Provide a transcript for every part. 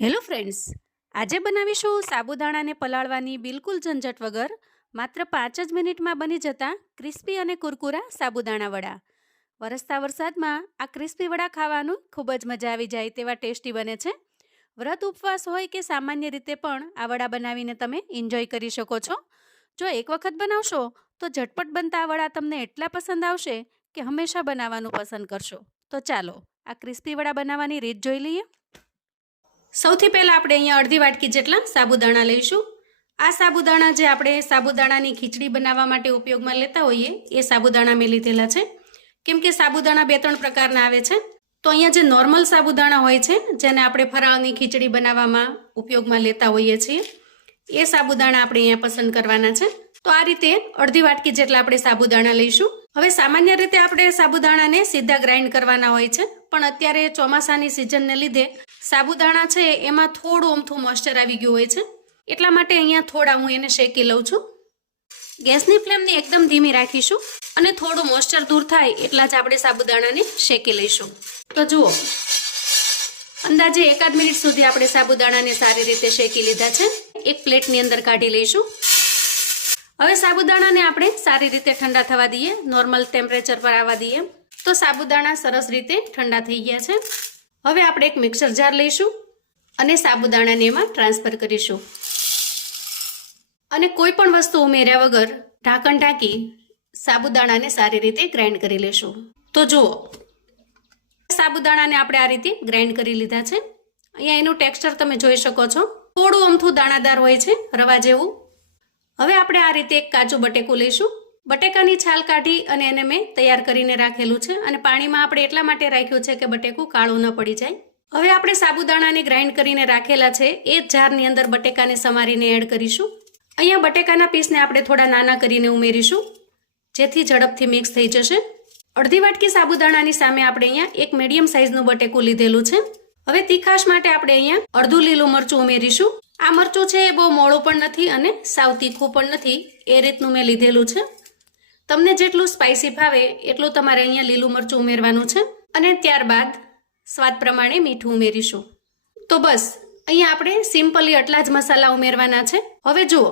Hello friends, આજે બનાવીશું સાબુદાણાને પલાળવાની બિલકુલ ઝંઝટ વગર માત્ર 5 જ મિનિટમાં બની જતા ક્રિસ્પી અને કુરકુરા સાબુદાણા વડા. વરસતા વરસાદમાં આ ક્રિસ્પી વડા ખાવાનું ખૂબ જ મજા આવી જાય તેવા ટેસ્ટી બને છે. વ્રત ઉપવાસ હોય કે સામાન્ય રીતે પણ આ વડા બનાવીને તમે એન્જોય કરી શકો છો. જો એક વખત બનાવશો તો ઝટપટ બનતા આ વડા તમને એટલા પસંદ આવશે કે હંમેશા બનાવવાનું પસંદ કરશો. તો ચાલો આ ક્રિસ્પી વડા બનાવવાની રીત જોઈ લઈએ. સૌથી પહેલાં આપણે અહીંયા અડધી વાટકી જેટલા સાબુદાણા લઈશું. આ સાબુદાણા જે આપણે સાબુદાણાની ખીચડી બનાવવા માટે ઉપયોગમાં લેતા હોઈએ એ સાબુદાણા મેં લીધેલા છે. કેમ કે સાબુદાણા 2-3 પ્રકારના આવે છે. તો અહીંયા જે નોર્મલ સાબુદાણા હોય છે જેને આપણે ફરાળની ખીચડી બનાવવામાં ઉપયોગમાં લેતા હોઈએ છીએ એ સાબુદાણા આપણે અહીંયા પસંદ કરવાના છે. તો આ રીતે અડધી વાટકી જેટલા આપણે સાબુદાણા લઈશું. હવે સામાન્ય રીતે આપણે સાબુદાણાને સીધા ગ્રાઇન્ડ કરવાના હોય છે, પણ અત્યારે ચોમાસાની સિઝનને લીધે સાબુદાણા છે એમાં થોડું અમથું મોઇસ્ચર આવી ગયું હોય છે, એટલા માટે અહીંયા થોડા હું એને શેકી લઉં છું. ગેસની ફ્લેમને એકદમ ધીમી રાખીશું અને થોડું મોઇસ્ચર દૂર થાય એટલા જ આપણે સાબુદાણાને શેકી લઈશું. તો જુઓ, અંદાજે 1 મિનિટ સુધી આપણે સાબુદાણાને સારી રીતે શેકી લીધા છે. એક પ્લેટની અંદર કાઢી લઈશું. હવે સાબુદાણાને આપણે સારી રીતે ઠંડા થવા દઈએ, નોર્મલ ટેમ્પરેચર પર આવવા દઈએ. તો સાબુદાણા સરસ રીતે ઠંડા થઈ ગયા છે. હવે આપણે એક મિક્સર જાર લઈશું અને સાબુદાણાને એમાં ટ્રાન્સફર કરીશું અને કોઈ પણ વસ્તુ ઉમેર્યા વગર ઢાંકણ ઢાંકી સાબુદાણાને સારી રીતે ગ્રાઇન્ડ કરી લેશું. તો જુઓ, સાબુદાણાને આપણે આ રીતે ગ્રાઇન્ડ કરી લીધા છે. અહીંયા એનું ટેક્સચર તમે જોઈ શકો છો, થોડું અમથું દાણાદાર હોય છે, રવા જેવું. હવે આપણે આ રીતે એક કાચું બટેકું લઈશું. બટેકાની છાલ કાઢી અને એને મેં તૈયાર કરીને રાખેલું છે અને પાણીમાં આપણે એટલા માટે રાખ્યું છે કે બટેકું કાળું ન પડી જાય. હવે આપણે સાબુદાણાને ગ્રાઇન્ડ કરીને રાખેલા છે એ જ જારની અંદર બટેકાને સમારીને એડ કરીશું. અહીંયા બટેકાના પીસને આપણે થોડા નાના કરીને ઉમેરીશું જેથી ઝડપથી મિક્સ થઈ જશે. અડધી વાટકી સાબુદાણાની સામે આપણે અહીંયા એક મીડિયમ સાઇઝનું બટેકું લીધેલું છે. હવે તીખાશ માટે આપણે અહીંયા અડધું લીલું મરચું ઉમેરીશું. આ મરચું છે એ બહુ મોળું પણ નથી અને સાવ તીખું પણ નથી, એ રીતનું મેં લીધેલું છે. તમને જેટલું સ્પાઇસી ભાવે એટલું તમારે અહીંયા લીલું મરચું ઉમેરવાનું છે અને ત્યારબાદ સ્વાદ પ્રમાણે મીઠું ઉમેરીશું. તો બસ અહીંયા આપણે સિમ્પલી આટલા જ મસાલા ઉમેરવાના છે. હવે જુઓ,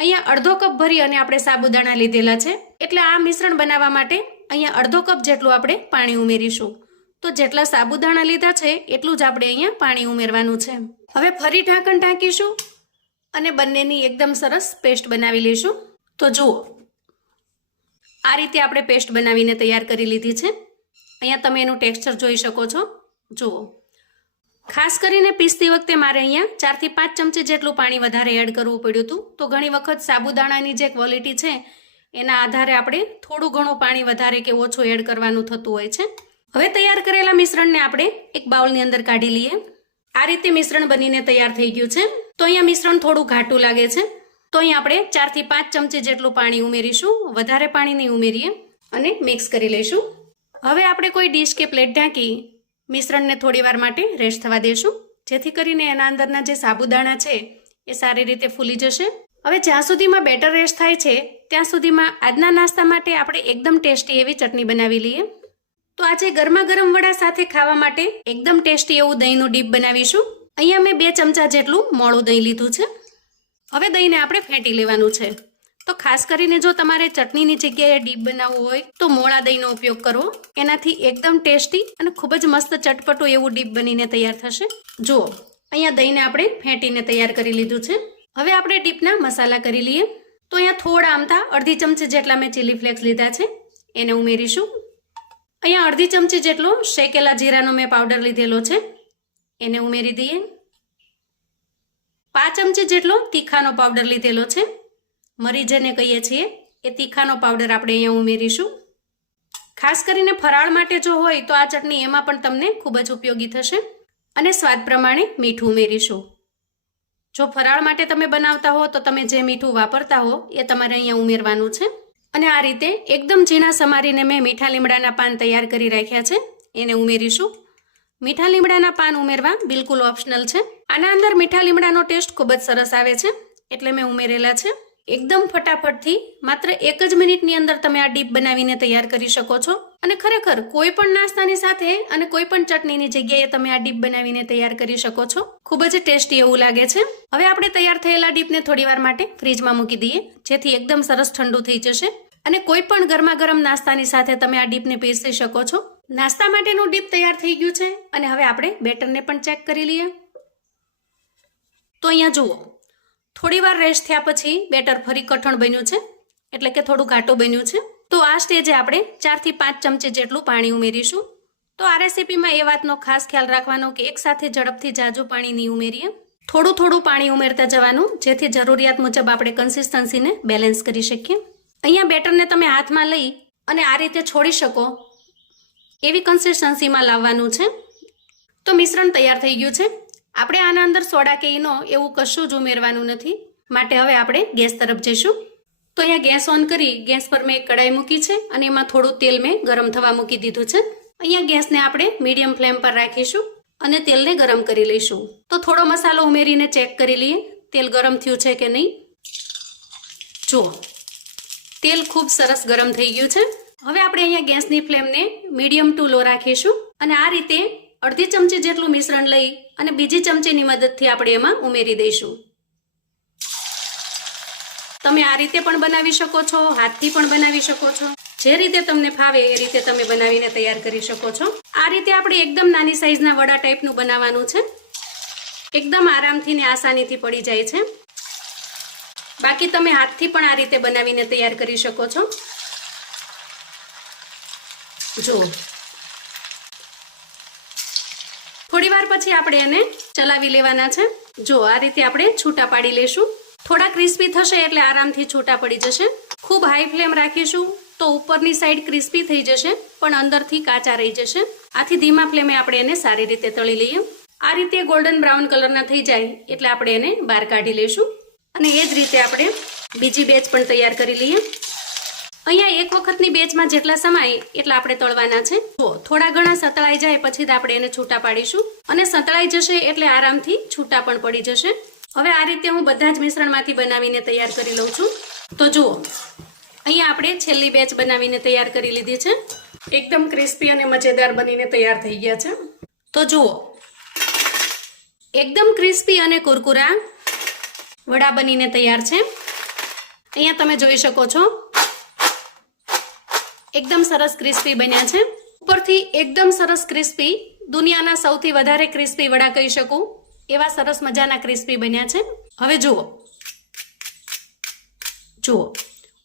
અહીંયા અડધો કપ ભરી અને આપણે સાબુદાણા લીધેલા છે, એટલે આ મિશ્રણ બનાવવા માટે અહીંયા અડધો કપ જેટલું આપણે પાણી ઉમેરીશું. તો જેટલા સાબુદાણા લીધા છે એટલું જ આપણે અહીંયા પાણી ઉમેરવાનું છે. હવે ફરી ઢાંકણ ઢાંકીશું અને બંનેની એકદમ સરસ પેસ્ટ બનાવી લઈશું. તો જુઓ, આ રીતે આપણે પેસ્ટ બનાવીને તૈયાર કરી લીધી છે. અહીંયા તમે એનું ટેક્સચર જોઈ શકો છો. જુઓ, ખાસ કરીને પીસતી વખતે મારે અહીંયા 4 થી 5 ચમચી જેટલું પાણી વધારે એડ કરવું પડ્યું હતું. તો ઘણી વખત સાબુદાણાની જે ક્વોલિટી છે એના આધારે આપણે થોડું ઘણું પાણી વધારે કે ઓછું એડ કરવાનું થતું હોય છે. હવે તૈયાર કરેલા મિશ્રણને આપણે એક બાઉલની અંદર કાઢી લઈએ. આ રીતે મિશ્રણ બનીને તૈયાર થઈ ગયું છે. તો અહીંયા મિશ્રણ થોડું ઘાટું લાગે છે, તો અહીં આપણે 4 થી 5 ચમચી જેટલું પાણી ઉમેરીશું. વધારે પાણી નહીં ઉમેરીએ અને મિક્સ કરી લઈશું. હવે આપણે કોઈ ડીશ કે પ્લેટ ઢાંકી મિશ્રણને થોડી વાર માટે રેસ્ટ થવા દેશું, જેથી કરીને એના અંદરના જે સાબુદાણા છે એ સારી રીતે ફૂલી જશે. હવે જ્યાં સુધીમાં બેટર રેસ્ટ થાય છે ત્યાં સુધીમાં આજના નાસ્તા માટે આપણે એકદમ ટેસ્ટી એવી ચટણી બનાવી લઈએ. તો આજે ગરમા ગરમ વડા સાથે ખાવા માટે એકદમ ટેસ્ટી એવું દહીંનું ડીપ બનાવીશું. અહીંયા મેં 2 ચમચા જેટલું મોળું દહીં લીધું છે. હવે દહીંને આપણે ફેંટી લેવાનું છે. તો ખાસ કરીને જો તમારે ચટણીની જગ્યાએ ડીપ બનાવવું હોય તો મોળા દહીંનો ઉપયોગ કરવો. એનાથી એકદમ ટેસ્ટી અને ખૂબ જ મસ્ત ચટપટું એવું ડીપ બનીને તૈયાર થશે. જુઓ, અહીંયા દહીંને આપણે ફેંટીને તૈયાર કરી લીધું છે. હવે આપણે ડીપના મસાલા કરી લઈએ. તો અહીંયા થોડા આમતા અડધી ચમચી જેટલા મેં ચીલી ફ્લેક્સ લીધા છે, એને ઉમેરીશું. અહીંયા અડધી ચમચી જેટલો શેકેલા જીરાનો મેં પાવડર લીધેલો છે, એને ઉમેરી દઈએ. 5 ચમચી જેટલો તીખાનો પાવડર લીધેલો છે, મરી જેને કહીએ છીએ એ તીખાનો પાવડર આપણે અહીંયા ઉમેરીશું. ખાસ કરીને ફરાળ માટે જો હોય તો આ ચટણી એમાં પણ તમને ખૂબ જ ઉપયોગી થશે. અને સ્વાદ પ્રમાણે મીઠું ઉમેરીશું. જો ફરાળ માટે તમે બનાવતા હો તો તમે જે મીઠું વાપરતા હો એ તમારે અહીંયા ઉમેરવાનું છે. અને આ રીતે એકદમ ઝીણા સમારીને મેં મીઠા લીમડાના પાન તૈયાર કરી રાખ્યા છે, એને ઉમેરીશું. મીઠા લીમડાના પાન ઉમેરવા બિલકુલ ઓપ્શનલ છે. આના અંદર મીઠા લીમડાનો ટેસ્ટ ખૂબ જ સરસ આવે છે એટલે મેં ઉમેરેલા છે. એકદમ ફટાફટથી માત્ર 1 જ મિનિટની અંદર તમે આ ડીપ બનાવીને તૈયાર કરી શકો છો અને ખરેખર કોઈ પણ નાસ્તાની સાથે અને કોઈ પણ ચટણીની જગ્યાએ તમે આ ડીપ બનાવીને તૈયાર કરી શકો છો. ખૂબ જ ટેસ્ટી એવું લાગે છે. હવે આપણે તૈયાર થયેલા ડીપને થોડીવાર માટે ફ્રીજમાં મૂકી દઈએ, જેથી એકદમ સરસ ઠંડુ થઈ જશે અને કોઈ પણ ગરમા ગરમ નાસ્તાની સાથે તમે આ ડીપને પીરસી શકો છો. નાસ્તા માટેનું ડીપ તૈયાર થઈ ગયું છે અને હવે આપણે બેટરને પણ ચેક કરી લઈએ. તો અહીંયા જુઓ, થોડીવાર રેસ્ટ થયા પછી બેટર ફરી કઠણ બન્યું છે, એટલે કે થોડું ઘાટું બન્યું છે. તો આ સ્ટેજે આપણે 4 થી 5 ચમચી જેટલું પાણી ઉમેરીશું. તો આ રેસીપીમાં એ વાતનો ખાસ ખ્યાલ રાખવાનો કે એકસાથે ઝડપથી જાજુ પાણી નહીં ઉમેરીએ, થોડું થોડું પાણી ઉમેરતા જવાનું, જેથી જરૂરિયાત મુજબ આપણે કન્સિસ્ટન્સીને બેલેન્સ કરી શકીએ. અહીંયા બેટરને તમે હાથમાં લઈ અને આ રીતે છોડી શકો એવી કન્સિસ્ટન્સીમાં લાવવાનું છે. તો મિશ્રણ તૈયાર થઈ ગયું છે. આપણે આના અંદર સોડા કે ઈનો એવું કશું જ ઉમેરવાનું નથી, માટે હવે આપણે ગેસ તરફ જઈશું. તો અહીંયા ગેસ ઓન કરી ગેસ પર મેં એક કડાઈ મૂકી છે અને એમાં થોડું તેલ મેં ગરમ થવા મૂકી દીધું છે. અહીંયા ગેસને આપણે મીડિયમ ફ્લેમ પર રાખીશું અને તેલને ગરમ કરી લઈશું. તો થોડો મસાલો ઉમેરીને ચેક કરી લઈએ તેલ ગરમ થયું છે કે નહીં. જુઓ, તેલ ખૂબ સરસ ગરમ થઈ ગયું છે. હવે આપણે અહીંયા ગેસની ફ્લેમને મીડિયમ ટુ લો રાખીશું અને આ રીતે અડધી ચમચી જેટલું મિશ્રણ લઈ અને બીજી ચમચીની મદદથી આપણે એમાં ઉમેરી દઈશું. તમે આ રીતે પણ બનાવી શકો છો, હાથથી પણ બનાવી શકો છો, જે રીતે તમને ફાવે એ રીતે તમે બનાવીને તૈયાર કરી શકો છો. આ રીતે આપણે એકદમ નાની સાઈઝના વડા ટાઈપનું બનાવવાનું છે. એકદમ આરામથી ને આસાનીથી પડી જાય છે. બાકી તમે હાથથી પણ આ રીતે બનાવીને તૈયાર કરી શકો છો. જો થોડીવાર પછી આપણે એને ચલાવી લેવાના છે. જો આ રીતે આપણે છૂટા પાડી લેશું. થોડા ક્રિસ્પી થશે એટલે આરામથી છૂટા પડી જશે. ખૂબ હાઈ ફ્લેમ રાખીશું તો ઉપરની સાઈડ ક્રિસ્પી થઈ જશે પણ અંદરથી કાચા રહી જશે. આથી ધીમા ફ્લેમે આપણે એને સારી રીતે તળી લઈએ. આ રીતે ગોલ્ડન બ્રાઉન કલરના થઈ જાય એટલે આપણે એને બહાર કાઢી લઈશું અને એ જ રીતે આપણે બીજી બેચ પણ તૈયાર કરી લઈએ. અહીંયા એક વખતની બેચમાં જેટલા સમાય એટલા આપણે તળવાના છે. જો થોડા ઘણા સતળાઈ જાય પછી જ આપણે એને છૂટા પાડીશું અને સતળાઈ જશે એટલે આરામથી છૂટા પણ પડી જશે. હવે આ રીતે હું બધા જ મિશ્રણમાંથી બનાવીને તૈયાર કરી લઉં છું. તો જુઓ, અહીંયા આપણે છેલ્લી બેચ બનાવીને તૈયાર કરી લીધી છે. એકદમ ક્રિસ્પી અને મજેદાર બનીને તૈયાર થઈ ગયા છે. તો જુઓ, એકદમ ક્રિસ્પી અને કુરકુરા વડા બનીને તૈયાર છે. અહીંયા તમે જોઈ શકો છો એકદમ સરસ ક્રિસ્પી બન્યા છે. ઉપરથી એકદમ સરસ ક્રિસ્પી, દુનિયાના સૌથી વધારે ક્રિસ્પી વડા કહી શકું એવા સરસ મજાના ક્રિસ્પી બન્યા છે. હવે જુઓ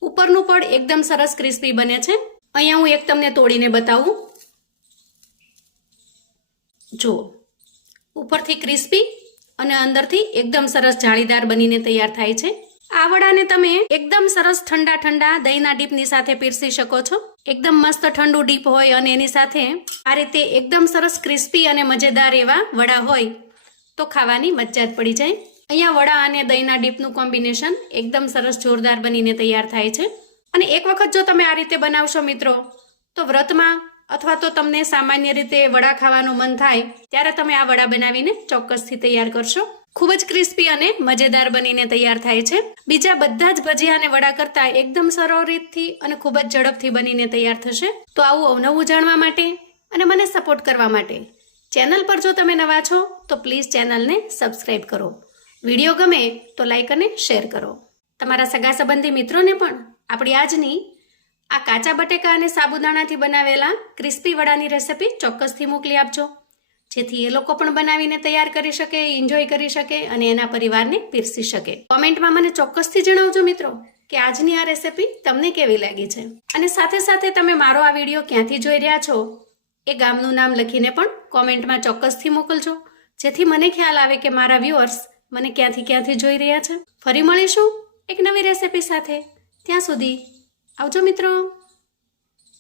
ઉપરનું પડ એકદમ સરસ ક્રિસ્પી બને છે. અહીંયા હું એક તમને તોડીને બતાવું. જુઓ, ઉપરથી ક્રિસ્પી અને અંદરથી એકદમ સરસ જાળીદાર બનીને તૈયાર થાય છે. આ વડાને તમે એકદમ સરસ ઠંડા ઠંડા દહીંના ડીપની સાથે પીરસી શકો છો. એકદમ મસ્ત ઠંડુ ડીપ હોય અને એની સાથે આ રીતે એકદમ સરસ ક્રિસ્પી અને મજેદાર એવા વડા હોય તો ખાવાની મજા જ પડી જાય. અહીંયા વડા અને દહીંના ડીપનું કોમ્બિનેશન એકદમ સરસ જોરદાર બનીને તૈયાર થાય છે. અને એક વખત જો તમે આ રીતે બનાવશો મિત્રો, તો વ્રતમાં અથવા તો તમને સામાન્ય રીતે વડા ખાવાનું મન થાય ત્યારે તમે આ વડા બનાવીને ચોક્કસથી તૈયાર કરશો. ખૂબ જ ક્રિસ્પી અને મજેદાર બનીને તૈયાર થાય છે. બીજા બધા જ ભજીયા અને વડા કરતાં એકદમ સરળ રીતથી અને ખૂબ જ ઝડપથી બનીને તૈયાર થશે. તો આવું અવનવું જાણવા માટે અને મને સપોર્ટ કરવા માટે ચેનલ પર જો તમે નવા છો તો પ્લીઝ ચેનલને સબસ્ક્રાઈબ કરો. વિડીયો ગમે તો લાઈક અને શેર કરો. તમારા સગા સંબંધી મિત્રોને પણ આપણી આજની આ કાચા બટેકા અને સાબુદાણાથી બનાવેલા ક્રિસ્પી વડાની રેસિપી ચોક્કસથી મોકલી આપજો, જેથી એ લોકો પણ બનાવીને તૈયાર કરી શકે, એન્જોય કરી શકે અને એના પરિવારને પીરસી શકે. કોમેન્ટમાં મને ચોક્કસથી જણાવજો મિત્રો કે આજની આ રેસિપી તમને કેવી લાગી છે. અને સાથે સાથે તમે મારો આ વિડીયો ક્યાંથી જોઈ રહ્યા છો એ ગામનું નામ લખીને પણ કોમેન્ટમાં ચોક્કસથી મોકલજો, જેથી મને ખ્યાલ આવે કે મારા વ્યુઅર્સ મને ક્યાંથી જોઈ રહ્યા છે. ફરી મળીશું એક નવી રેસિપી સાથે. ત્યાં સુધી આવજો મિત્રો.